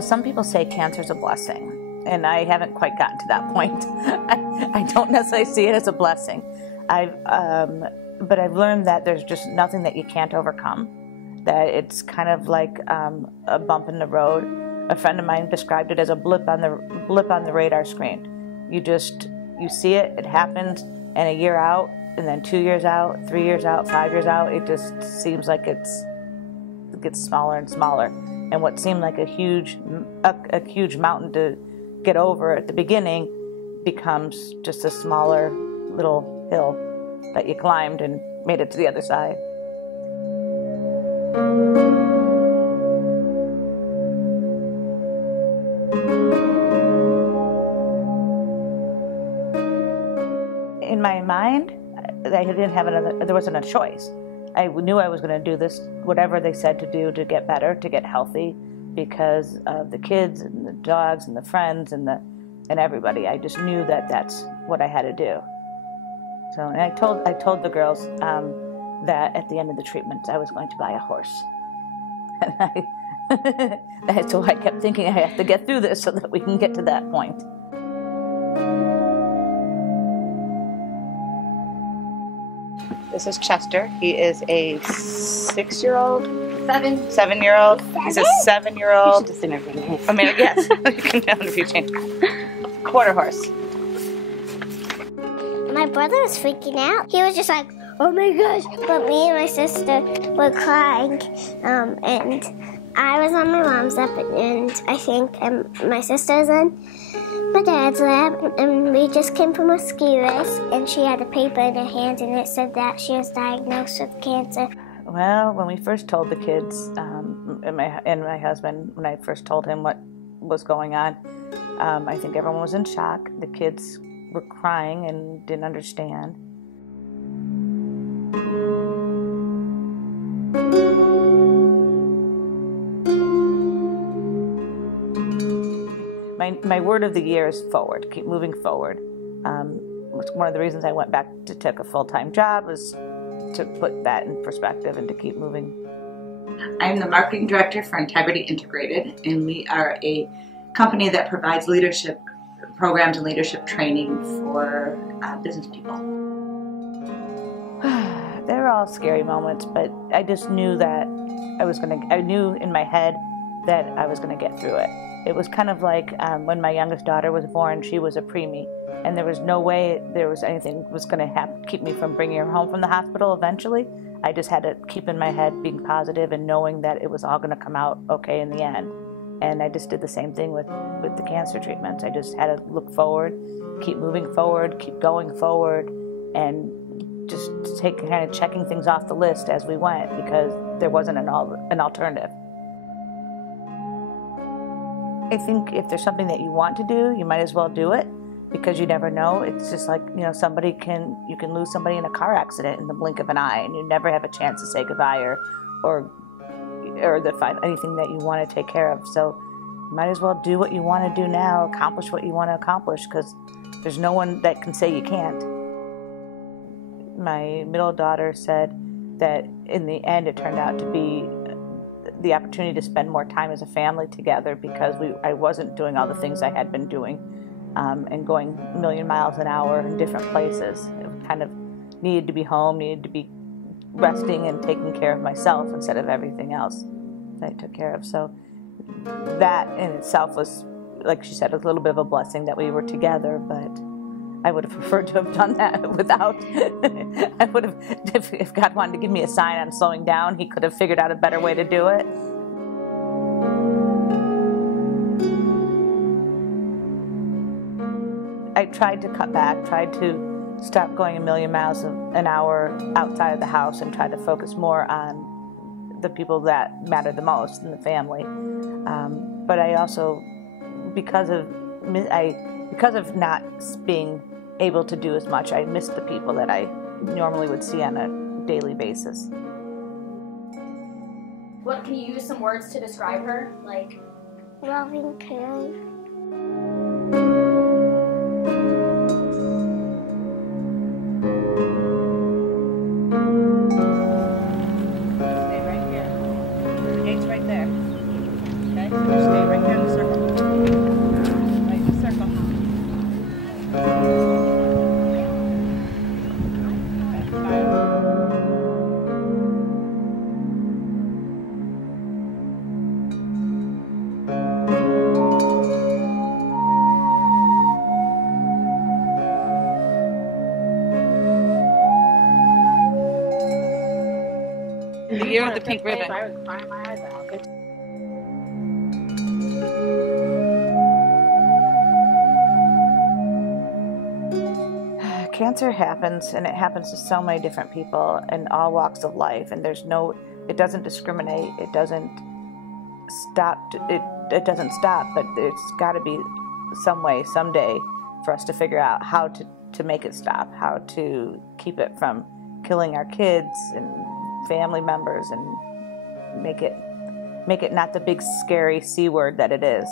some people say cancer's a blessing, and I haven't quite gotten to that point. I don't necessarily see it as a blessing. But I've learned that there's just nothing that you can't overcome, that it's kind of like a bump in the road. A friend of mine described it as a blip on the radar screen. You see it, it happens, and a year out, and then 2 years out, 3 years out, 5 years out, it just seems like it gets smaller and smaller. And what seemed like a huge mountain to get over at the beginning becomes just a smaller little hill that you climbed and made it to the other side. In my mind, there wasn't a choice. I knew I was going to do this, whatever they said to do to get better, to get healthy, because of the kids and the dogs and the friends and everybody. I just knew that that's what I had to do. So, and I told the girls that at the end of the treatment I was going to buy a horse. And so I kept thinking I have to get through this so that we can get to that point. This is Chester. He is a 6-year-old? 7-year-old. He's a 7-year-old. Just interview. I mean, yes. You can interview change. Quarter horse. My brother was freaking out. He was just like, oh my gosh. But me and my sister were crying. And I was on my mom's lap, and I think my sister's on my dad's lap. And we just came from a ski race, and she had a paper in her hand, and it said that she was diagnosed with cancer. Well, when we first told the kids, and my husband, when I first told him what was going on, I think everyone was in shock. The kids were crying and didn't understand. My word of the year is forward. Keep moving forward. One of the reasons I went back to take a full-time job was to put that in perspective and to keep moving. I'm the marketing director for Integrity Integrated, and we are a company that provides leadership programs and leadership training for business people. They were all scary moments, but I just knew that I knew in my head that I was going to get through it. It was kind of like when my youngest daughter was born, she was a preemie, and there was no way there was anything was going to keep me from bringing her home from the hospital eventually. I just had to keep in my head being positive and knowing that it was all going to come out okay in the end. And I just did the same thing with the cancer treatments. I just had to look forward, keep moving forward, keep going forward, and just kind of checking things off the list as we went, because there wasn't an alternative. I think if there's something that you want to do, you might as well do it, because you never know. It's just like, you can lose somebody in a car accident in the blink of an eye, and you never have a chance to say goodbye or find anything that you want to take care of. So you might as well do what you want to do now, accomplish what you want to accomplish, because there's no one that can say you can't. My middle daughter said that in the end it turned out to be the opportunity to spend more time as a family together, because I wasn't doing all the things I had been doing and going a million miles an hour in different places. It kind of needed to be home, needed to be resting and taking care of myself instead of everything else that I took care of. So that in itself was, like she said, a little bit of a blessing that we were together, but I would have preferred to have done that without. I would have, if God wanted to give me a sign on slowing down, He could have figured out a better way to do it. I tried to cut back, tried to stop going a million miles an hour outside of the house and try to focus more on the people that matter the most in the family. But I also, because of not being able to do as much, I missed the people that I normally would see on a daily basis. What, can you use some words to describe her? Like Loving, caring. Stay right here. The gate's right there. Okay, so just stay right here. The year of the pink ribbon. I would cry my eyes out. Cancer happens, and it happens to so many different people in all walks of life, and it doesn't discriminate, it doesn't stop, it doesn't stop, but it's got to be some way, someday, for us to figure out how to make it stop, how to keep it from killing our kids and family members, and make it not the big scary C word that it is.